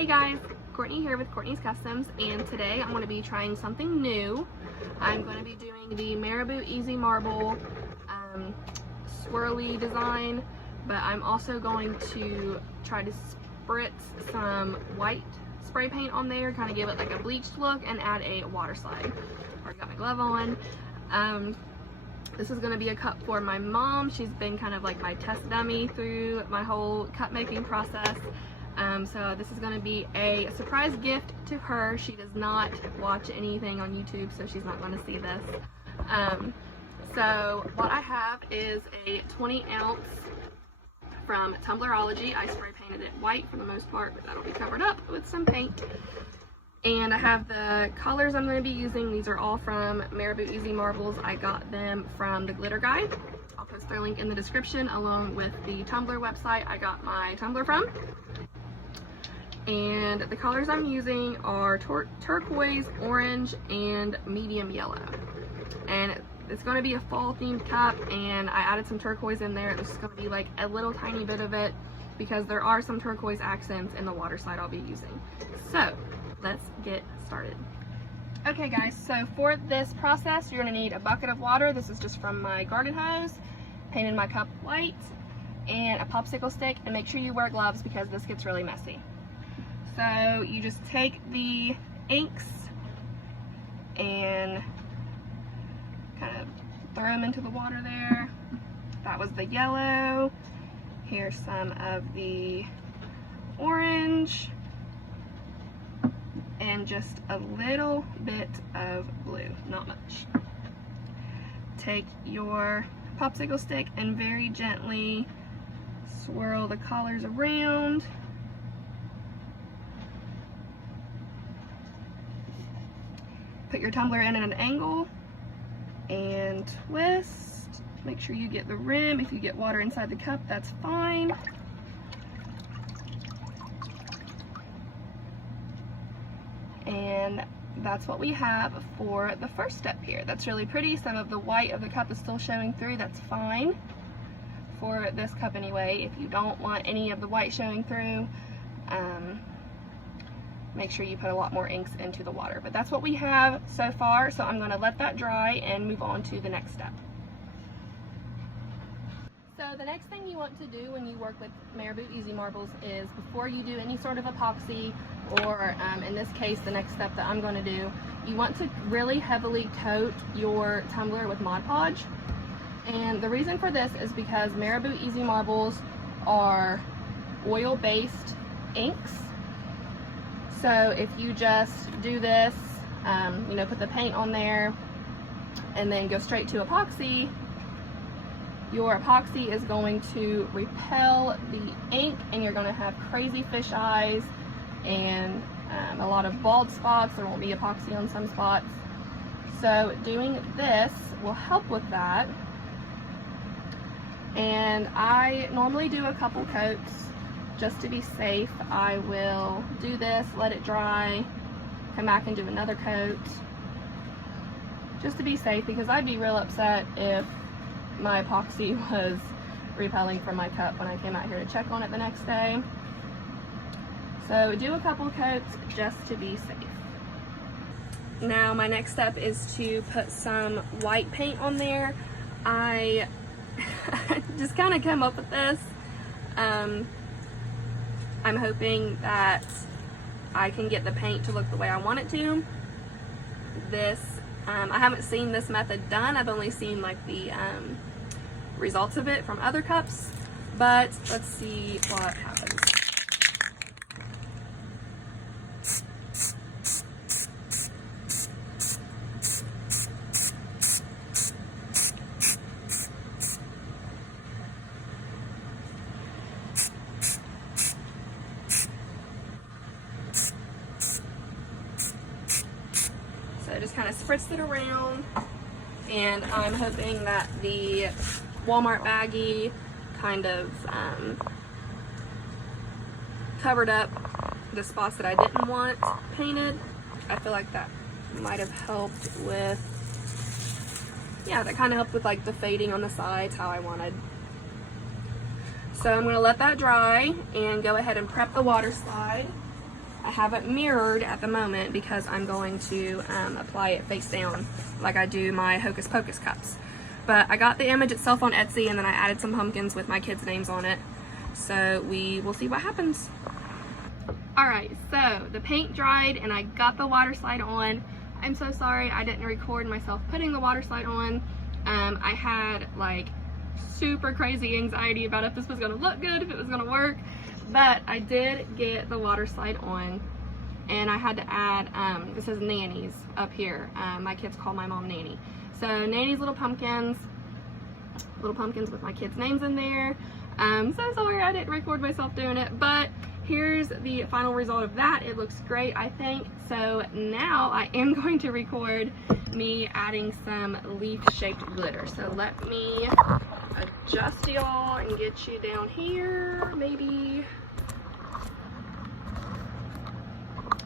Hey guys, Courtney here with Courtney's Customs, and today I'm going to be trying something new. I'm going to be doing the Marabou Easy Marble swirly design, but I'm also going to try to spritz some white spray paint on there, kind of give it like a bleached look, and add a water slide. Already got my glove on. This is going to be a cup for my mom. She's been kind of like my test dummy through my whole cup making process. So this is going to be a surprise gift to her. She does not watch anything on YouTube, so she's not going to see this. So what I have is a 20 ounce from Tumblerology. I spray painted it white for the most part, but that'll be covered up with some paint. And I have the colors I'm going to be using. These are all from Marabou Easy Marbles. I got them from the Glitter Guide. I'll post their link in the description along with the Tumbler website I got my Tumbler from. And the colors I'm using are turquoise, orange, and medium yellow. And it's going to be a fall themed cup, and I added some turquoise in there. This is going to be like a little tiny bit of it because there are some turquoise accents in the water slide I'll be using. So let's get started. Okay guys, so for this process you're going to need a bucket of water. This is just from my garden hose. Painted my cup white, and a popsicle stick, and make sure you wear gloves because this gets really messy. So you just take the inks and kind of throw them into the water there. That was the yellow. Here's some of the orange, and just a little bit of blue, not much. Take your popsicle stick and very gently swirl the colors around. Put your tumbler in at an angle and twist. Make sure you get the rim. If you get water inside the cup, that's fine. And that's what we have for the first step here. That's really pretty. Some of the white of the cup is still showing through. That's fine for this cup anyway. If you don't want any of the white showing through, make sure you put a lot more inks into the water. But that's what we have so far, so I'm going to let that dry and move on to the next step. So the next thing you want to do when you work with Marabou Easy Marbles is, before you do any sort of epoxy, or in this case the next step that I'm going to do, you want to really heavily coat your tumbler with Mod Podge. And the reason for this is because Marabou Easy Marbles are oil-based inks. So if you just do this, you know, put the paint on there and then go straight to epoxy, your epoxy is going to repel the ink, and you're going to have crazy fish eyes and a lot of bald spots. There won't be epoxy on some spots. So doing this will help with that. And I normally do a couple coats. Just to be safe, I will do this, let it dry, come back and do another coat, just to be safe, because I'd be real upset if my epoxy was repelling from my cup when I came out here to check on it the next day. So do a couple coats just to be safe. Now my next step is to put some white paint on there. I just kind of come up with this. I'm hoping that I can get the paint to look the way I want it to. This, I haven't seen this method done. I've only seen like the results of it from other cups, but let's see what happens. So just kind of spritz it around, and I'm hoping that the Walmart baggie kind of covered up the spots that I didn't want painted. I feel like that might have helped with, yeah, that kind of helped with like the fading on the sides how I wanted. So I'm going to let that dry and go ahead and prep the water slide. I have it mirrored at the moment because I'm going to apply it face down like I do my Hocus Pocus cups. But I got the image itself on Etsy, and then I added some pumpkins with my kids' names on it. So we will see what happens. Alright, so the paint dried and I got the water slide on. I'm so sorry I didn't record myself putting the water slide on. I had like super crazy anxiety about if this was going to look good, if it was going to work. But I did get the water slide on, and I had to add, this says nannies up here. My kids call my mom Nanny. So Nanny's little pumpkins with my kids' names in there. So sorry I didn't record myself doing it, but here's the final result of that. It looks great, I think. So now I am going to record me adding some leaf-shaped glitter. So let me adjust y'all and get you down here, maybe.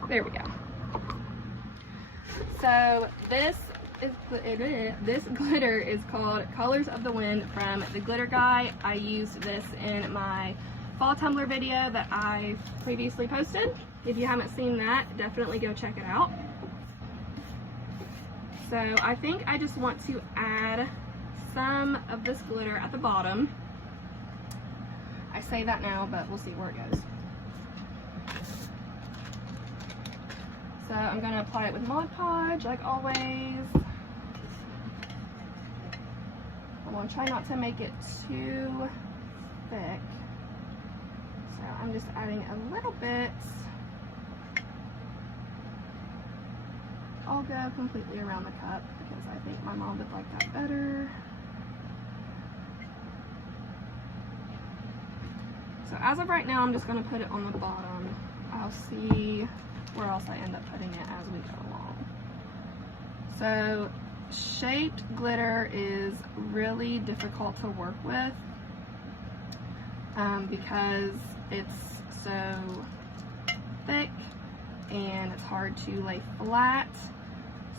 There we go. So this glitter is called Colors of the Wind from The Glitter Guy. I used this in my fall tumbler video that I previously posted. If you haven't seen that, definitely go check it out. So I think I just want to add some of this glitter at the bottom. I say that now, but we'll see where it goes. So I'm going to apply it with Mod Podge, like always. I'm going to try not to make it too thick. So I'm just adding a little bit. I'll go completely around the cup because I think my mom would like that better. So as of right now, I'm just going to put it on the bottom. I'll see where else I end up putting it as we go along. So shaped glitter is really difficult to work with because it's so thick and it's hard to lay flat.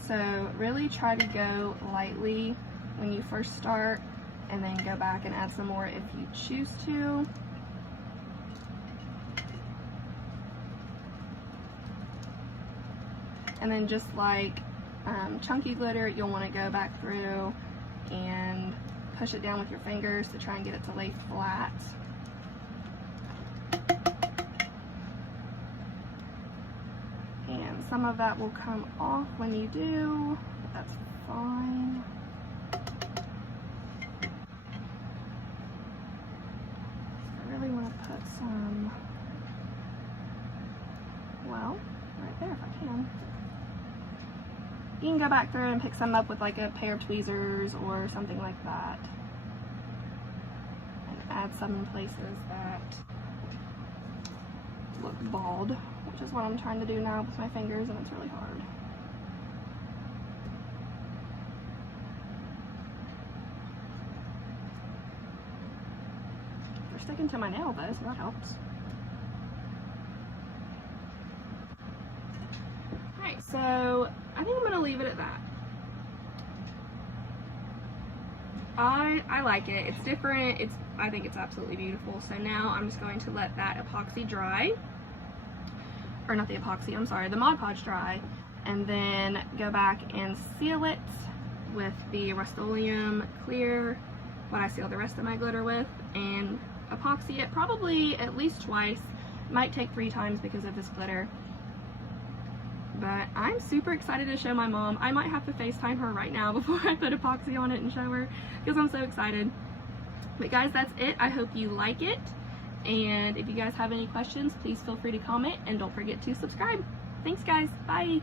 So really try to go lightly when you first start, and then go back and add some more if you choose to. And then just like chunky glitter, you'll want to go back through and push it down with your fingers to try and get it to lay flat. And some of that will come off when you do, but that's fine. I really want to put some, well, right there if I can. You can go back through and pick some up with like a pair of tweezers or something like that. And add some in places that look bald, which is what I'm trying to do now with my fingers, and it's really hard. They're sticking to my nail though, so that helps. Alright, so I think I'm going to leave it at that. I like it. It's different. I think it's absolutely beautiful. So now I'm just going to let that epoxy dry. Or not the epoxy, I'm sorry, the Mod Podge dry. And then go back and seal it with the Rust-Oleum clear, what I seal the rest of my glitter with, and epoxy it probably at least twice. It might take 3 times because of this glitter. But I'm super excited to show my mom. I might have to FaceTime her right now before I put epoxy on it and show her, because I'm so excited. But guys, that's it. I hope you like it. And if you guys have any questions, please feel free to comment, and don't forget to subscribe. Thanks guys. Bye.